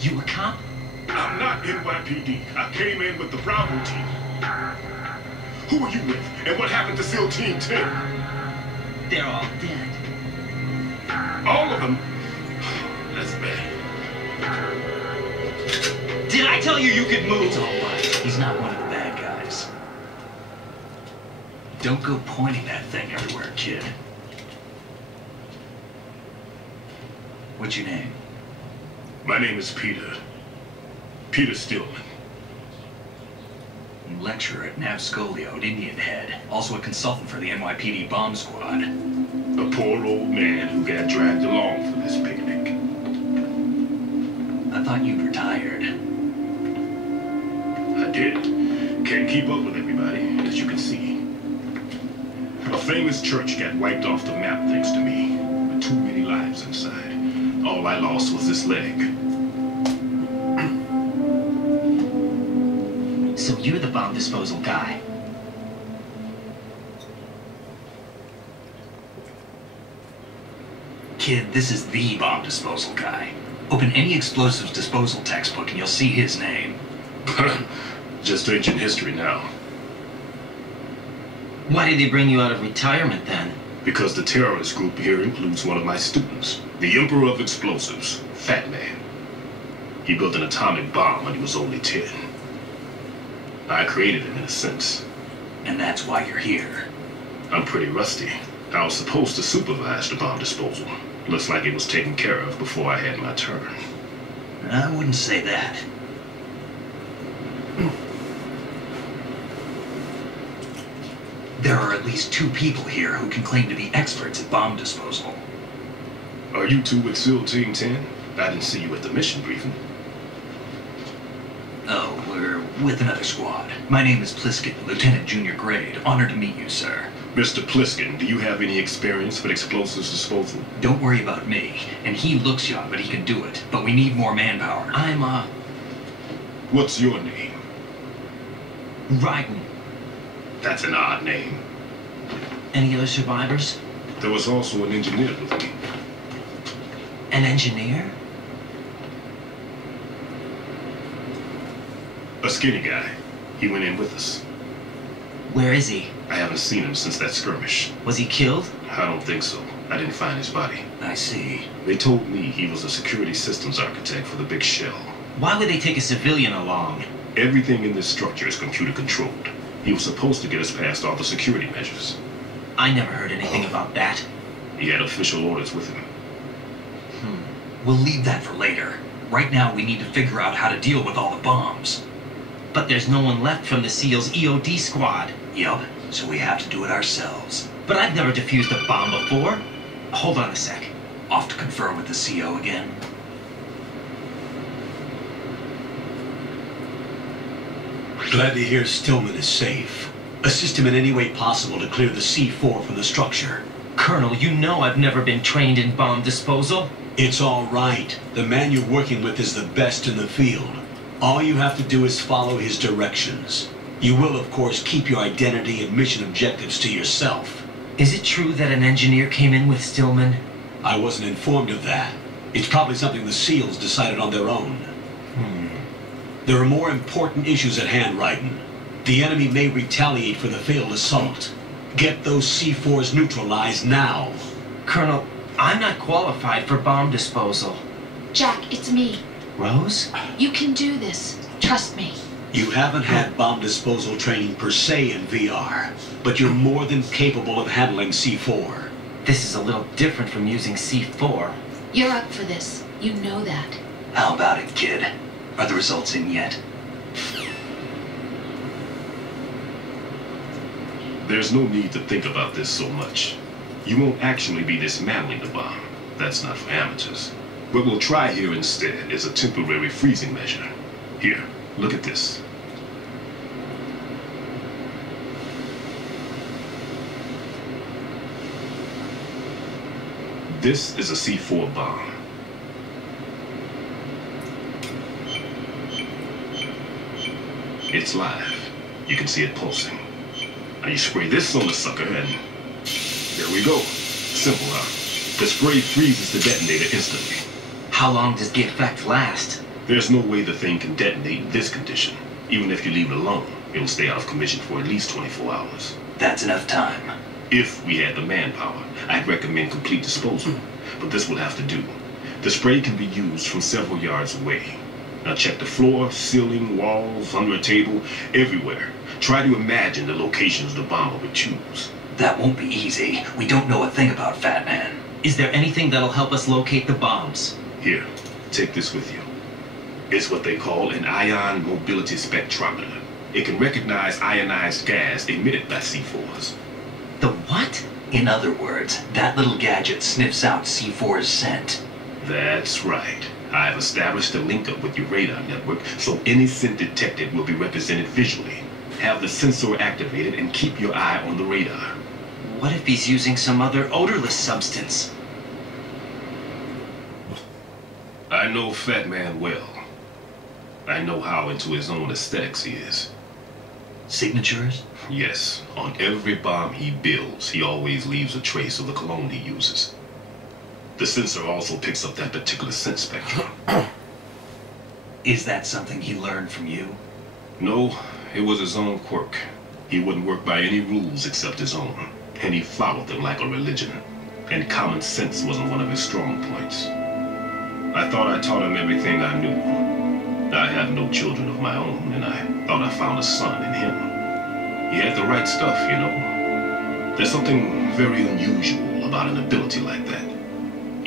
You a cop? I'm not NYPD. I came in with the Bravo team. Who are you with? And what happened to SEAL Team 10? They're all dead. All of them? That's bad. Did I tell you you could move? It's all right. He's not one of the bad guys. Don't go pointing that thing everywhere, kid. What's your name? My name is Peter. Peter Stillman. Lecturer at Navscolio at Indian Head. Also a consultant for the NYPD bomb squad. A poor old man who got dragged along for this picnic. I thought you'd retired. I did. Can't keep up with everybody, as you can see. A famous church got wiped off the map thanks to me, with too many lives inside. All I lost was this leg. So you're the bomb disposal guy. Kid, this is the bomb disposal guy. Open any explosives disposal textbook and you'll see his name. Just ancient history now. Why did they bring you out of retirement then? Because the terrorist group here includes one of my students, the Emperor of Explosives, Fat Man. He built an atomic bomb when he was only 10. I created it in a sense. And that's why you're here. I'm pretty rusty. I was supposed to supervise the bomb disposal. Looks like it was taken care of before I had my turn. I wouldn't say that. There are at least 2 people here who can claim to be experts at bomb disposal. Are you two with SEAL Team 10? I didn't see you at the mission briefing. Oh, we're with another squad. My name is Pliskin, Lieutenant Junior Grade. Honored to meet you, sir. Mr. Pliskin, do you have any experience with explosives disposal? Don't worry about me. And he looks young, but he can do it. But we need more manpower. What's your name? Raiden. That's an odd name. Any other survivors? There was also an engineer with me. An engineer? A skinny guy. He went in with us. Where is he? I haven't seen him since that skirmish. Was he killed? I don't think so. I didn't find his body. I see. They told me he was a security systems architect for the big shell. Why would they take a civilian along? Everything in this structure is computer controlled. He was supposed to get us past all the security measures. I never heard anything about that. He had official orders with him. We'll leave that for later. Right now, we need to figure out how to deal with all the bombs. But there's no one left from the SEAL's EOD squad. Yup, so we have to do it ourselves. But I've never defused a bomb before. Hold on a sec. Off to confer with the CO again. Glad to hear Stillman is safe. Assist him in any way possible to clear the C4 from the structure. Colonel, you know I've never been trained in bomb disposal. It's all right. The man you're working with is the best in the field. All you have to do is follow his directions. You will, of course, keep your identity and mission objectives to yourself. Is it true that an engineer came in with Stillman? I wasn't informed of that. It's probably something the SEALs decided on their own. There are more important issues at hand, Raiden. The enemy may retaliate for the failed assault. Get those C4s neutralized now. Colonel, I'm not qualified for bomb disposal. Jack, it's me. Rose? You can do this. Trust me. You haven't had bomb disposal training per se in VR, but you're more than capable of handling C4. This is a little different from using C4. You're up for this. You know that. How about it, kid? Are the results in yet? There's no need to think about this so much. You won't actually be dismantling the bomb. That's not for amateurs. What we'll try here instead is a temporary freezing measure. Here, look at this. This is a C4 bomb. It's live. You can see it pulsing. Now you spray this on the sucker and there we go. Simple, huh? The spray freezes the detonator instantly. How long does the effect last? There's no way the thing can detonate in this condition. Even if you leave it alone, it'll stay out of commission for at least 24 hours. That's enough time. If we had the manpower, I'd recommend complete disposal. But this will have to do. The spray can be used from several yards away. Now check the floor, ceiling, walls, under a table, everywhere. Try to imagine the locations the bomber would choose. That won't be easy. We don't know a thing about Fat Man. Is there anything that'll help us locate the bombs? Here, take this with you. It's what they call an ion mobility spectrometer. It can recognize ionized gas emitted by C4s. The what? In other words, that little gadget sniffs out C4's scent. That's right. I've established a link-up with your radar network, so any scent detected will be represented visually. Have the sensor activated and keep your eye on the radar. What if he's using some other odorless substance? I know Fat Man well. I know how into his own aesthetics he is. Signatures? Yes, on every bomb he builds, he always leaves a trace of the cologne he uses. The sensor also picks up that particular scent spectrum. Is that something he learned from you? No, it was his own quirk. He wouldn't work by any rules except his own, and he followed them like a religion. And common sense wasn't one of his strong points. I thought I taught him everything I knew. I have no children of my own, and I thought I found a son in him. He had the right stuff, you know. There's something very unusual about an ability like that.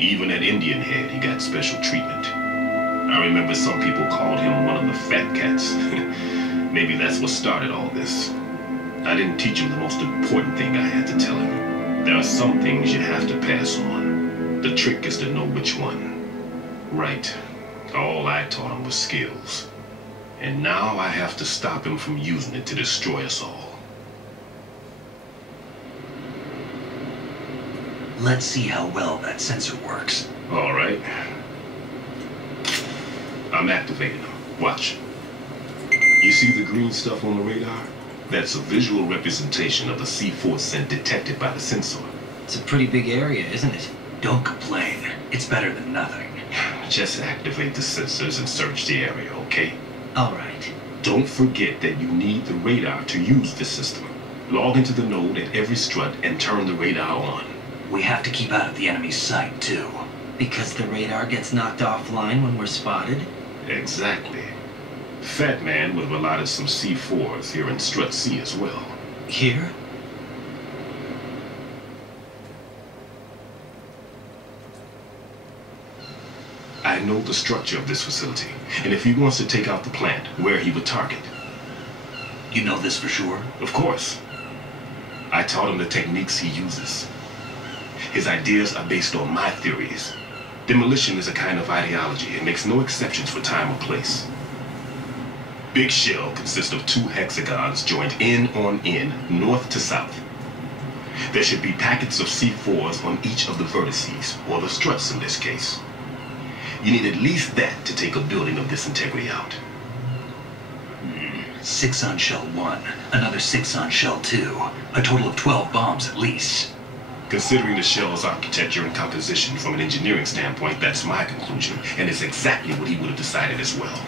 Even at Indian Head, he got special treatment. I remember some people called him one of the fat cats. Maybe that's what started all this. I didn't teach him the most important thing I had to tell him. There are some things you have to pass on. The trick is to know which one. Right. All I taught him was skills. And now I have to stop him from using it to destroy us all. Let's see how well that sensor works. All right. I'm activating them. Watch. You see the green stuff on the radar? That's a visual representation of the C4 scent detected by the sensor. It's a pretty big area, isn't it? Don't complain. It's better than nothing. Just activate the sensors and search the area, okay? All right. Don't forget that you need the radar to use this system. Log into the node at every strut and turn the radar on. We have to keep out of the enemy's sight, too. Because the radar gets knocked offline when we're spotted? Exactly. Fat Man would have allotted some C4s here in Strut C as well. Here? I know the structure of this facility, and if he wants to take out the plant, where he would target. You know this for sure? Of course. I taught him the techniques he uses. His ideas are based on my theories. Demolition is a kind of ideology and makes no exceptions for time or place. Big shell consists of 2 hexagons joined end on end, north to south. There should be packets of C4s on each of the vertices, or the struts in this case. You need at least that to take a building of this integrity out. 6 on shell 1, another 6 on shell 2. A total of 12 bombs at least. Considering the shell's architecture and composition from an engineering standpoint, that's my conclusion, and it's exactly what he would have decided as well.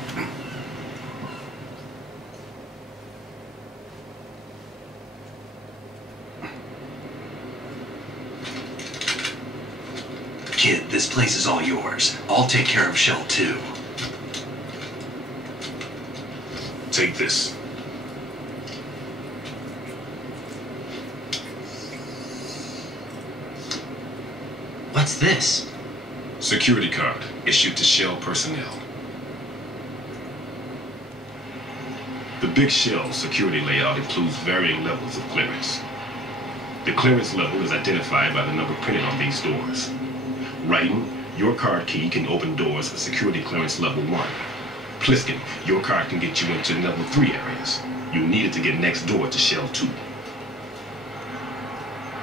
Kid, this place is all yours. I'll take care of shell 2. Take this. What's this? Security card issued to Shell personnel. The Big Shell security layout includes varying levels of clearance. The clearance level is identified by the number printed on these doors. Raiden, your card key can open doors for security clearance level 1. Pliskin, your card can get you into level 3 areas. You need it to get next door to Shell 2.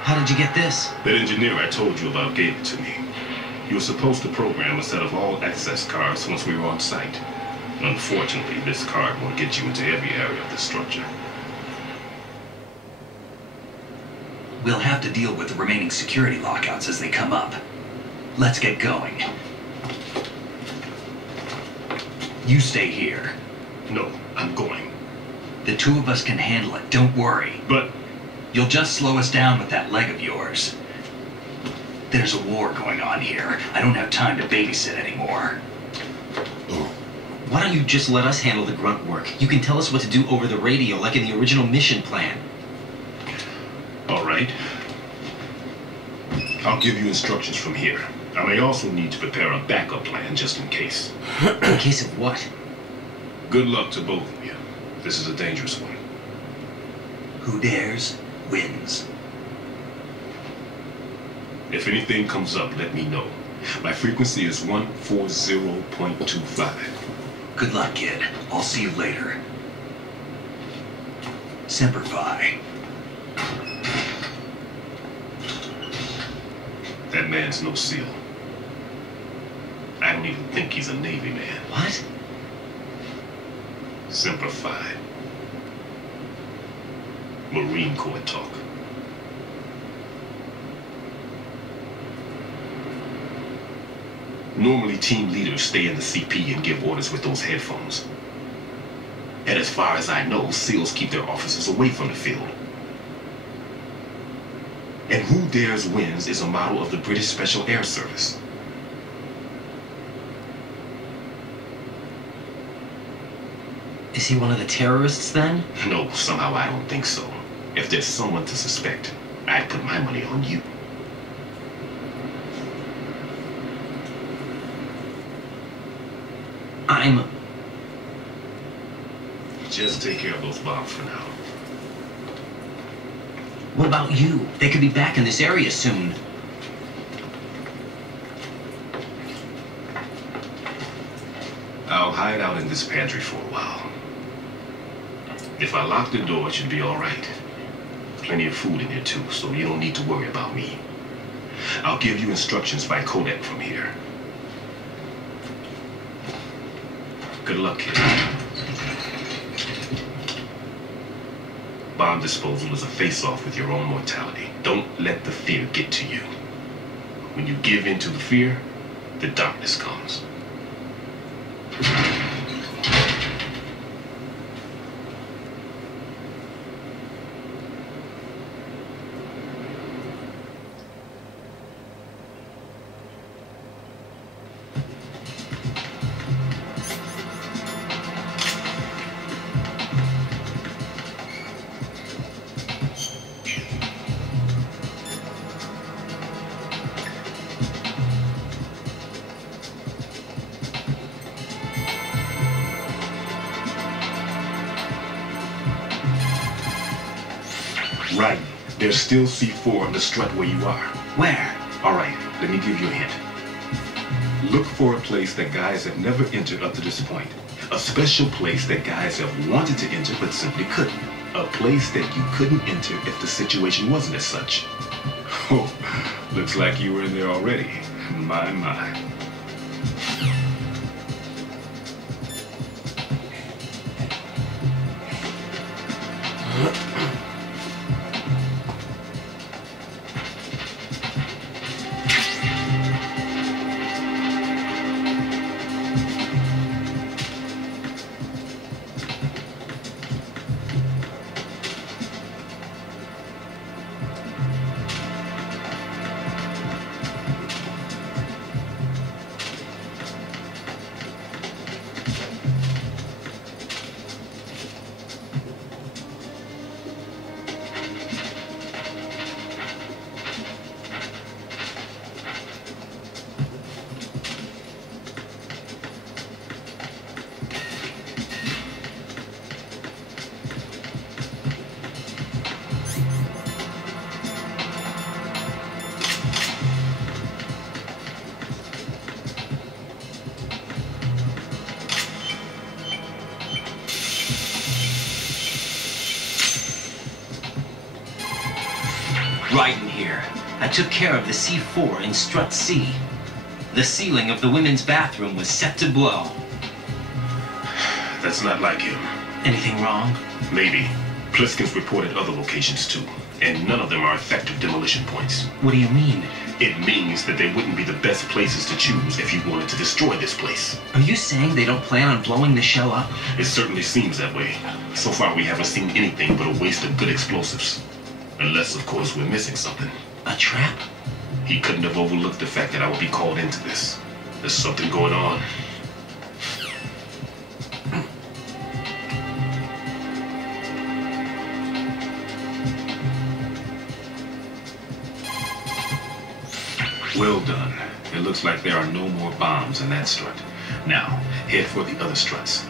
How did you get this? That engineer I told you about gave it to me. You were supposed to program a set of all access cards once we were on site. Unfortunately, this card won't get you into every area of the structure. We'll have to deal with the remaining security lockouts as they come up. Let's get going. You stay here. No, I'm going. The two of us can handle it, don't worry. But You'll just slow us down with that leg of yours. There's a war going on here. I don't have time to babysit anymore. Why don't you just let us handle the grunt work? You can tell us what to do over the radio, like in the original mission plan. all right. I'll give you instructions from here. I may also need to prepare a backup plan just in case. In case of what? Good luck to both of you. This is a dangerous one. Who dares, wins. If anything comes up, let me know. My frequency is 140.25. Good luck, kid. I'll see you later. Semper Fi. That man's no SEAL. I don't even think he's a Navy man. What? Semper Fi. Marine Corps talk. Normally, team leaders stay in the CP and give orders with those headphones. And as far as I know, SEALs keep their officers away from the field. And Who Dares Wins is a model of the British Special Air Service. Is he one of the terrorists then? No, somehow I don't think so. If there's someone to suspect, I'd put my money on you. Just take care of those bombs for now. What about you? They could be back in this area soon. I'll hide out in this pantry for a while. If I lock the door, it should be all right. Plenty of food in here too, so you don't need to worry about me. I'll give you instructions by codec from here. Good luck, kid. Bomb disposal is a face-off with your own mortality. Don't let the fear get to you. When you give in to the fear, the darkness comes. Right. There's still C4 on the strut where you are. Where? All right, let me give you a hint. Look for a place that guys have never entered up to this point. A special place that guys have wanted to enter but simply couldn't. A place that you couldn't enter if the situation wasn't as such. Oh, looks like you were in there already. My, my. Raiden here. I took care of the C4 in Strut C. The ceiling of the women's bathroom was set to blow. That's not like him. Anything wrong? Maybe. Pliskin's reported other locations too, and none of them are effective demolition points. What do you mean? It means that they wouldn't be the best places to choose if you wanted to destroy this place. Are you saying they don't plan on blowing the shell up? It certainly seems that way. So far, we haven't seen anything but a waste of good explosives. Unless, of course, we're missing something. A trap? He couldn't have overlooked the fact that I would be called into this. There's something going on. Well done. It looks like there are no more bombs in that strut. Now, head for the other struts.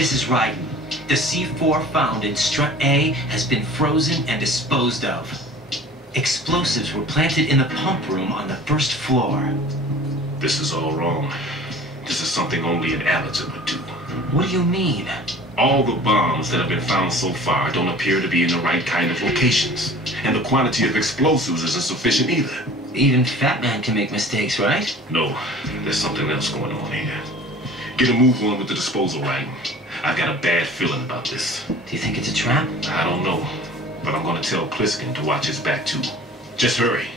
This is Raiden. The C4 found in Strut A has been frozen and disposed of. Explosives were planted in the pump room on the first floor. This is all wrong. This is something only an amateur would do. What do you mean? All the bombs that have been found so far don't appear to be in the right kind of locations. And the quantity of explosives isn't sufficient either. Even Fat Man can make mistakes, right? No, there's something else going on here. Get a move on with the disposal, right? I've got a bad feeling about this. Do you think it's a trap? I don't know, but I'm gonna tell Pliskin to watch his back too. Just hurry.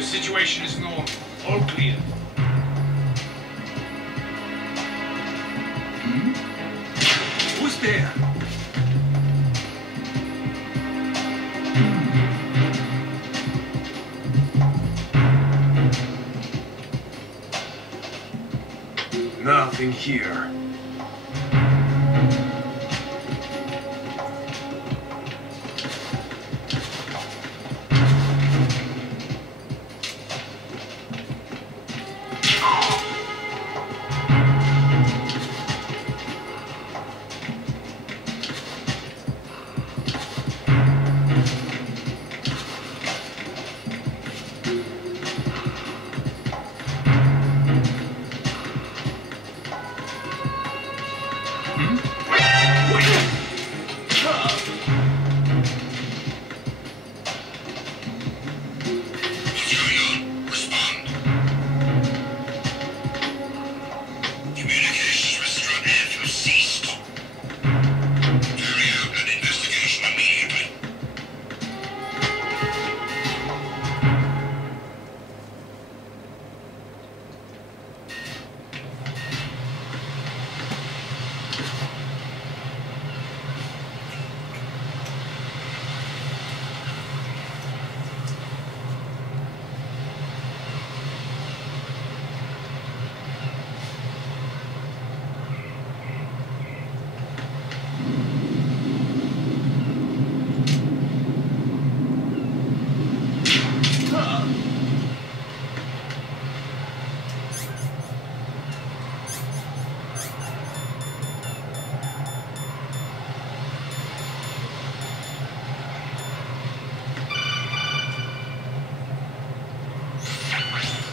Situation is normal. All clear. Who's there? Nothing here.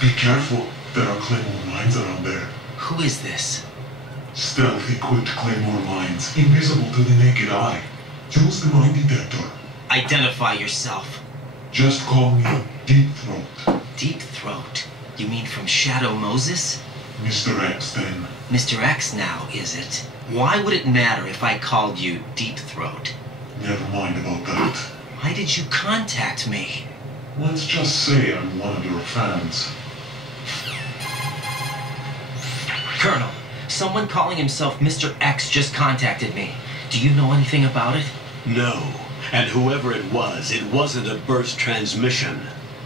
Be careful. There are claymore mines around there. Who is this? Stealth-equipped claymore mines, invisible to the naked eye. Use the mine detector. Identify yourself. Just call me Deep Throat. Deep Throat? You mean from Shadow Moses? Mr. X, then. Mr. X now, is it? Why would it matter if I called you Deep Throat? Never mind about that. Why did you contact me? Let's just say I'm one of your fans. Colonel, someone calling himself Mr. X just contacted me. Do you know anything about it? No. And whoever it wasn't a burst transmission.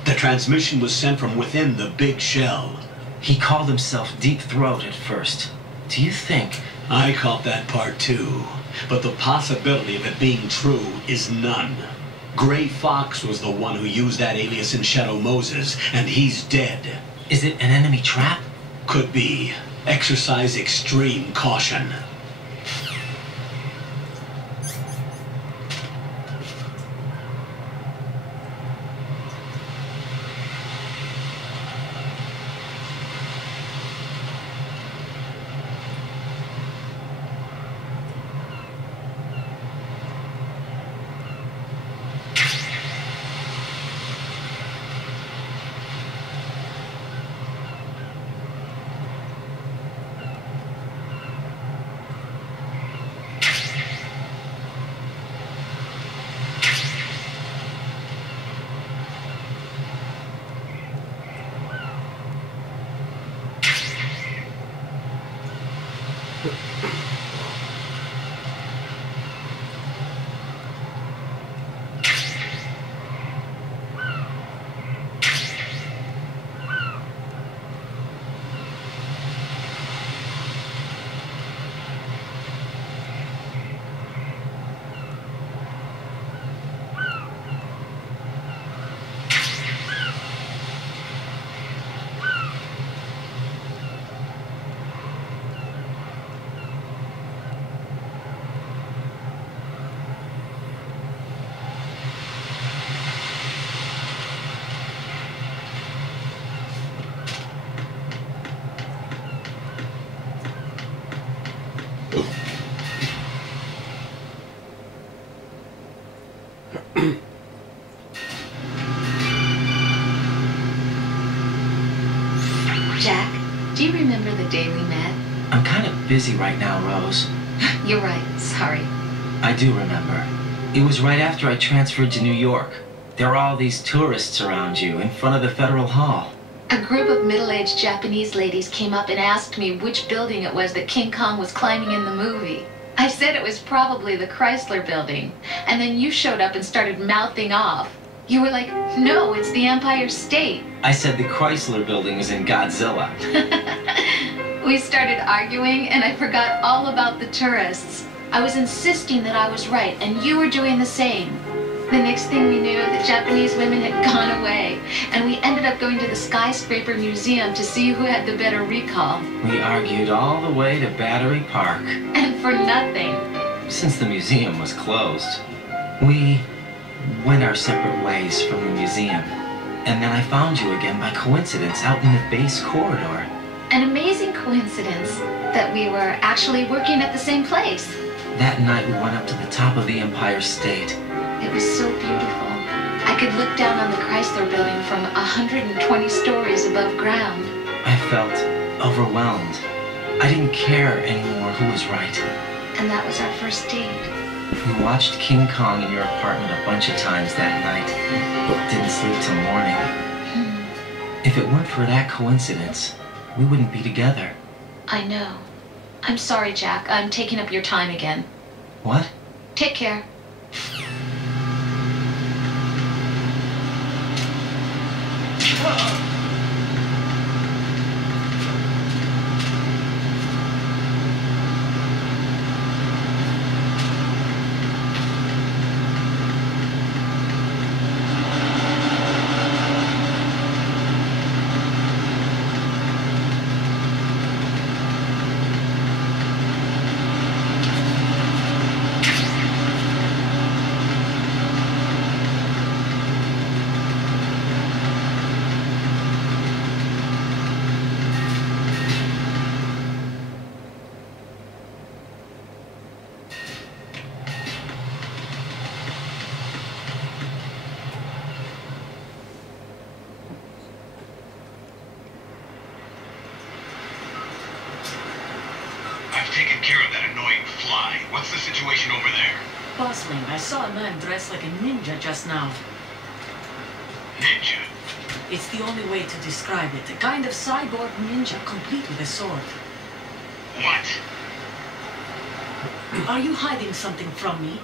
The transmission was sent from within the big shell. He called himself Deep Throat at first. Do you think... I caught that part too. But the possibility of it being true is none. Gray Fox was the one who used that alias in Shadow Moses, and he's dead. Is it an enemy trap? Could be. Exercise extreme caution. Jack, do you remember the day we met? I'm kind of busy right now, Rose. You're right, sorry. I do remember. It was right after I transferred to New York. There were all these tourists around you in front of the Federal Hall. A group of middle-aged Japanese ladies came up and asked me which building it was that King Kong was climbing in the movie. I said it was probably the Chrysler Building, and then you showed up and started mouthing off. You were like, no, it's the Empire State. I said the Chrysler Building was in Godzilla. We started arguing, and I forgot all about the tourists. I was insisting that I was right, and you were doing the same. The next thing we knew, the Japanese women had gone away, and we ended up going to the Skyscraper Museum to see who had the better recall. We argued all the way to Battery Park. And for nothing. Since the museum was closed, we went our separate ways from the museum. And then I found you again by coincidence out in the base corridor. An amazing coincidence that we were actually working at the same place. That night we went up to the top of the Empire State. It was so beautiful. I could look down on the Chrysler Building from 120 stories above ground. I felt overwhelmed. I didn't care anymore who was right. And that was our first date. We watched King Kong in your apartment a bunch of times that night. Didn't sleep till morning. If it weren't for that coincidence, we wouldn't be together. I know. I'm sorry, Jack. I'm taking up your time again. What? Take care. taken care of that annoying fly. What's the situation over there? Puzzling. I saw a man dressed like a ninja just now. Ninja? It's the only way to describe it. A kind of cyborg ninja complete with a sword. What? Are you hiding something from me?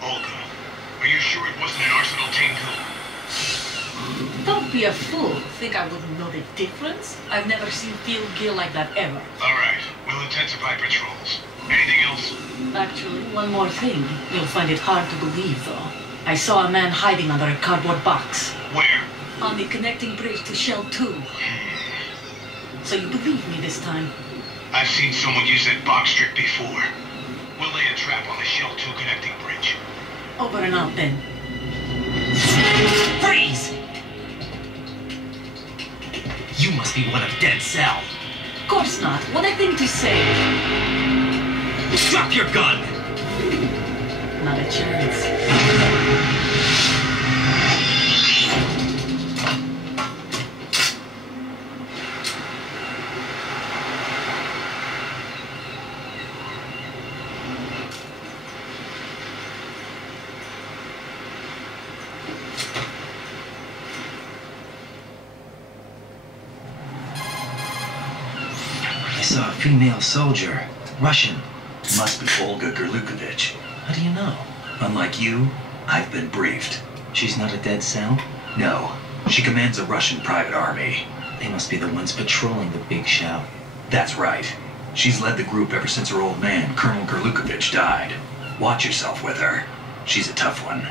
Olga, are you sure it wasn't an Arsenal Tengu? Don't be a fool. Think I wouldn't know the difference? I've never seen field gear like that ever. All right, we'll intensify patrols. Anything else? Actually, one more thing. You'll find it hard to believe, though. I saw a man hiding under a cardboard box. Where? On the connecting bridge to Shell 2. So you believe me this time? I've seen someone use that box trick before. We'll lay a trap on the Shell 2 connecting bridge. Over and out, then. Freeze! You must be one of Dead Cell. Of course not. What a thing to say. Drop your gun! Not a chance. I saw a female soldier. Russian. Must be Olga Gerlukovich. How do you know? Unlike you, I've been briefed. She's not a Dead Cell? No, she commands a Russian private army. They must be the ones patrolling the big shell. That's right. She's led the group ever since her old man, Colonel Gerlukovich, died. Watch yourself with her. She's a tough one.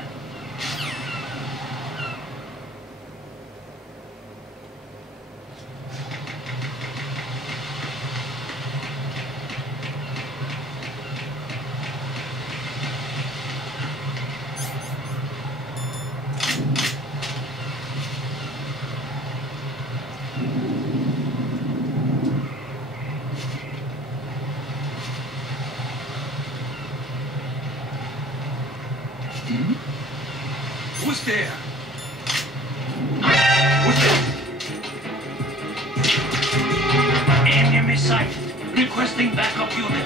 Who's there? Enemy sight. Requesting backup unit.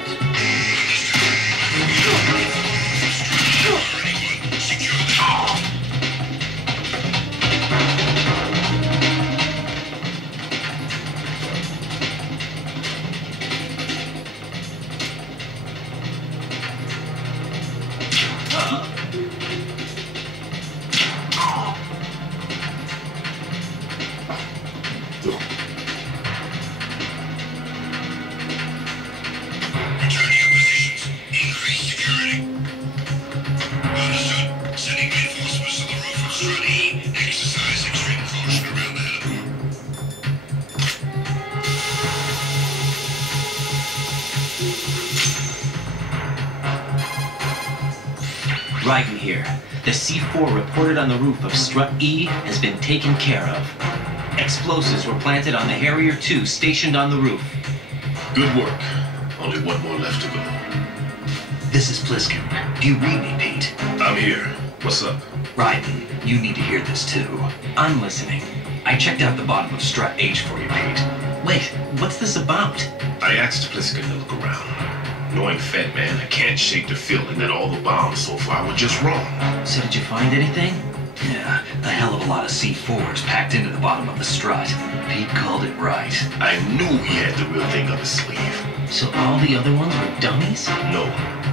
Raiden here. The C4 reported on the roof of Strut E has been taken care of. Explosives were planted on the Harrier 2 stationed on the roof. Good work. Only one more left to go. This is Pliskin. Do you read me, Pete? I'm here. What's up? Raiden, you need to hear this too. I'm listening. I checked out the bottom of Strut H for you, Pete. Wait, what's this about? I asked Pliskin to look around. Knowing Fat Man, I can't shake the feeling that all the bombs so far were just wrong. So did you find anything? Yeah, a hell of a lot of C4s packed into the bottom of the strut. Pete called it right. I knew he had the real thing up his sleeve. So all the other ones were dummies? No,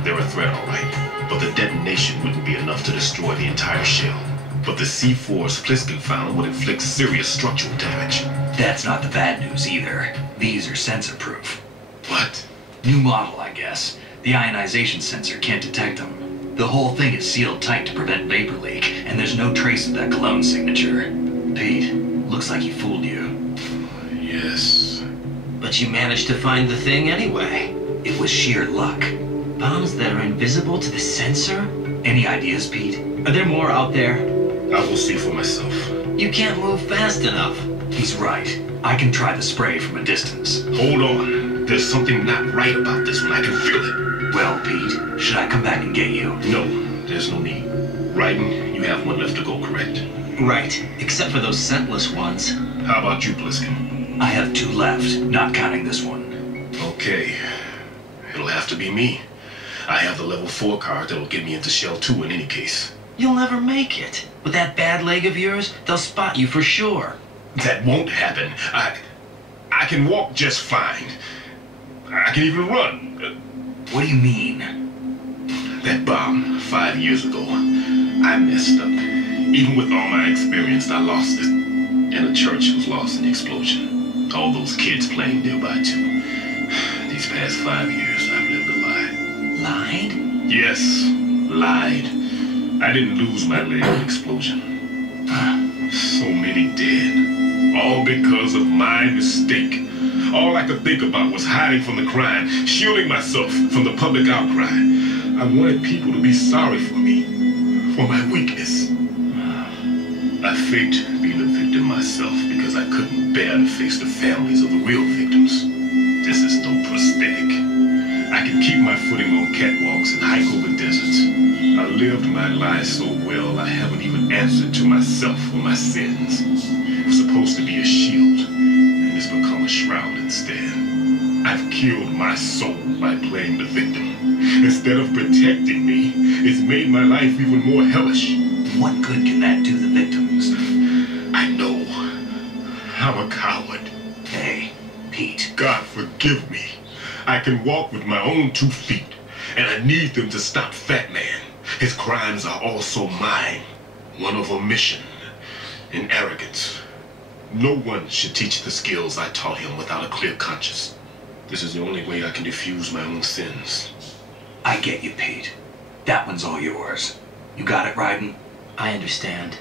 they're a threat, all right. But the detonation wouldn't be enough to destroy the entire shell. But the C4s Pliskin found would inflict serious structural damage. That's not the bad news either. These are sensor-proof. What? New model, I guess. The ionization sensor can't detect them. The whole thing is sealed tight to prevent vapor leak, and there's no trace of that cologne signature. Pete, looks like he fooled you. Yes. But you managed to find the thing anyway. It was sheer luck. Bombs that are invisible to the sensor? Any ideas, Pete? Are there more out there? I will see for myself. You can't move fast enough. He's right. I can try the spray from a distance. Hold on. There's something not right about this one. I can feel it. Well, Pete, should I come back and get you? No, there's no need. Raiden, you have one left to go, correct? Right, except for those scentless ones. How about you, Pliskin? I have 2 left, not counting this one. Okay. It'll have to be me. I have the level 4 card that will get me into Shell 2 in any case. You'll never make it. With that bad leg of yours, they'll spot you for sure. That won't happen. I can walk just fine. I can even run. What do you mean? That bomb 5 years ago, I messed up. Even with all my experience, I lost it. And the church was lost in the explosion. All those kids playing nearby too. These past 5 years, I've lived a lie. Lied? Yes, lied. I didn't lose my leg in the explosion. So many dead. All because of my mistake. All I could think about was hiding from the crime, shielding myself from the public outcry. I wanted people to be sorry for me, for my weakness. I faked being a victim myself because I couldn't bear to face the families of the real victims. This is no prosthetic. I can keep my footing on catwalks and hike over deserts. I lived my life so well I haven't even answered to myself for my sins. It was supposed to be a shield, and it's become a shroud instead. I've killed my soul by playing the victim. Instead of protecting me, it's made my life even more hellish. What good can that do the victims? I know. I'm a coward. Hey, Pete. God forgive me. I can walk with my own 2 feet, and I need them to stop Fat Man. His crimes are also mine. One of omission and arrogance. No one should teach the skills I taught him without a clear conscience. This is the only way I can diffuse my own sins. I get you, Pete. That one's all yours. You got it, Raiden? I understand.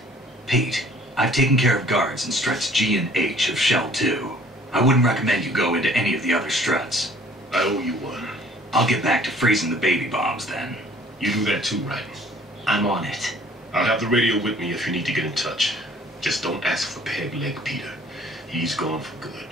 Pete, I've taken care of guards in struts G and H of Shell 2. I wouldn't recommend you go into any of the other struts. I owe you one. I'll get back to freezing the baby bombs then. You do that too, right? I'm on it. I'll have the radio with me if you need to get in touch. Just don't ask for Peg Leg Peter. He's gone for good.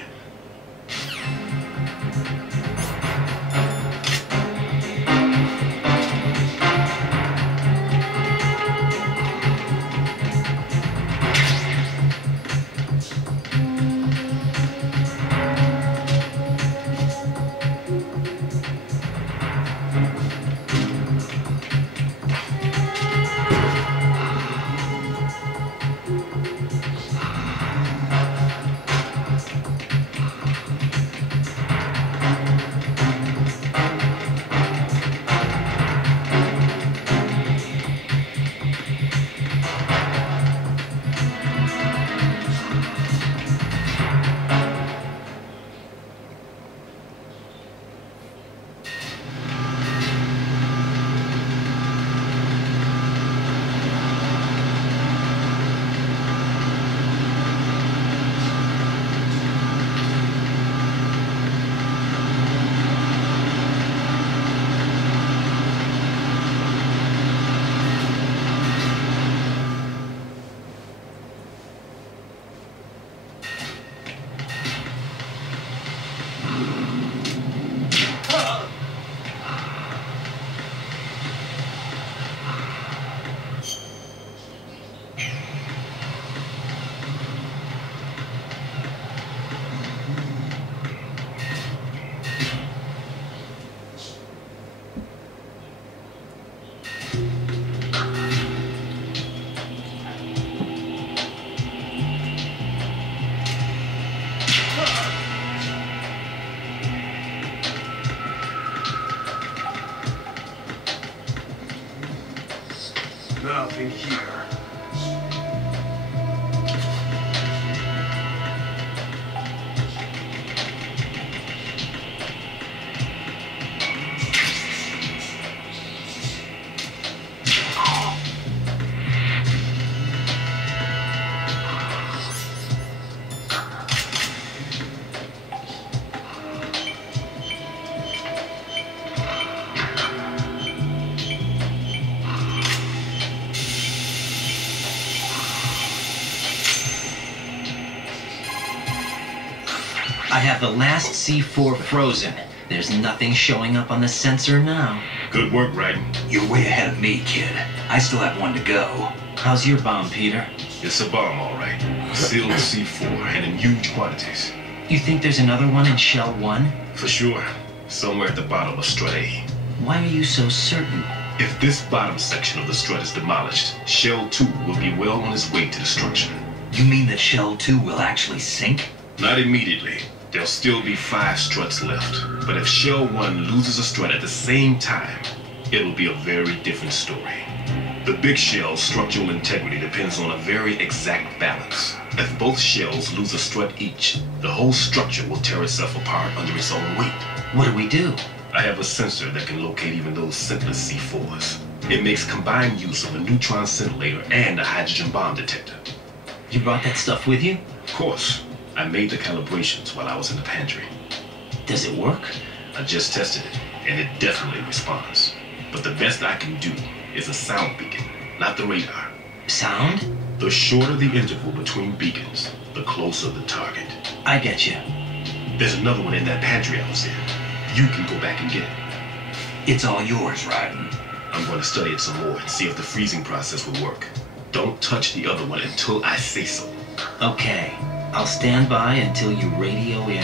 Nothing here. I have the last C4 frozen. There's nothing showing up on the sensor now. Good work, Raiden. You're way ahead of me, kid. I still have one to go. How's your bomb, Peter? It's a bomb, all right. Sealed C4 and in huge quantities. You think there's another one in Shell 1? For sure. Somewhere at the bottom of strut A. Why are you so certain? If this bottom section of the strut is demolished, Shell 2 will be well on its way to destruction. You mean that Shell 2 will actually sink? Not immediately. There'll still be 5 struts left. But if Shell 1 loses a strut at the same time, it'll be a very different story. The big shell's structural integrity depends on a very exact balance. If both shells lose a strut each, the whole structure will tear itself apart under its own weight. What do we do? I have a sensor that can locate even those simplest C4s. It makes combined use of a neutron scintillator and a hydrogen bomb detector. You brought that stuff with you? Of course. I made the calibrations while I was in the pantry. Does it work? I just tested it, and it definitely responds. But the best I can do is a sound beacon, not the radar. Sound? The shorter the interval between beacons, the closer the target. I get you. There's another one in that pantry I was in. You can go back and get it. It's all yours, Raiden. I'm going to study it some more and see if the freezing process will work. Don't touch the other one until I say so. Okay. I'll stand by until you radio in.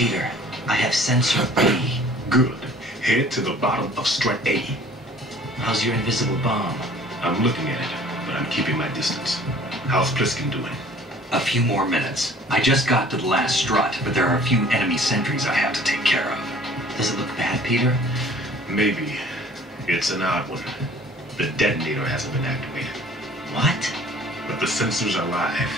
Peter, I have sensor B. Good. Head to the bottom of strut A. How's your invisible bomb? I'm looking at it, but I'm keeping my distance. How's Pliskin doing? A few more minutes. I just got to the last strut, but there are a few enemy sentries I have to take care of. Does it look bad, Peter? Maybe. It's an odd one. The detonator hasn't been activated. What? But the sensors are live,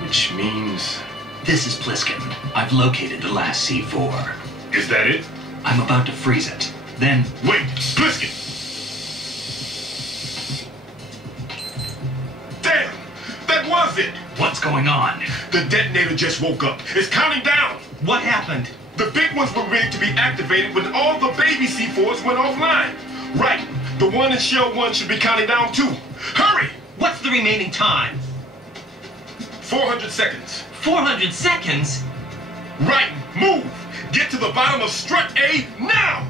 which means... This is Pliskin. I've located the last C4. Is that it? I'm about to freeze it. Then... Wait! Pliskin! Damn! That was it! What's going on? The detonator just woke up. It's counting down! What happened? The big ones were rigged to be activated when all the baby C4s went offline. Right. The one in Shell 1 should be counting down too. Hurry! What's the remaining time? 400 seconds. 400 seconds? Right. Move! Get to the bottom of strut A now!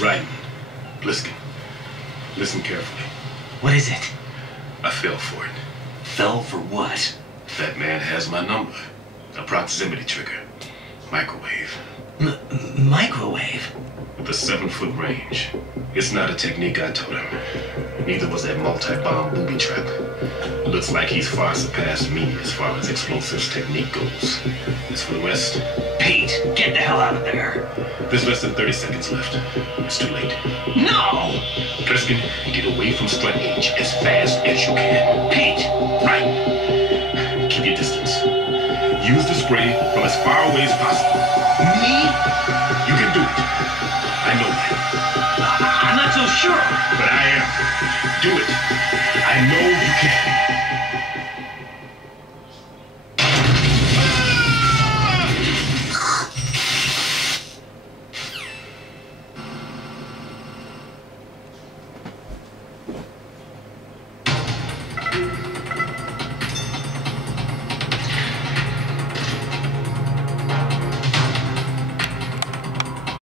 Right. Bliskin, listen carefully. What is it? I fell for it. Fell for what? That man has my number. A proximity trigger. Microwave. Microwave? With a 7-foot range. It's not a technique I taught him. Neither was that multi-bomb booby trap. Looks like he's far surpassed me as far as explosives technique goes. As for the rest... Pete, get the hell out of there. There's less than 30 seconds left. It's too late. No! Bliskin, get away from Strut H as fast as you can. Pete! Right. Keep your distance. Use the spray from as far away as possible. Me? You can do it. I know that. I'm not so sure. But I am. Do it.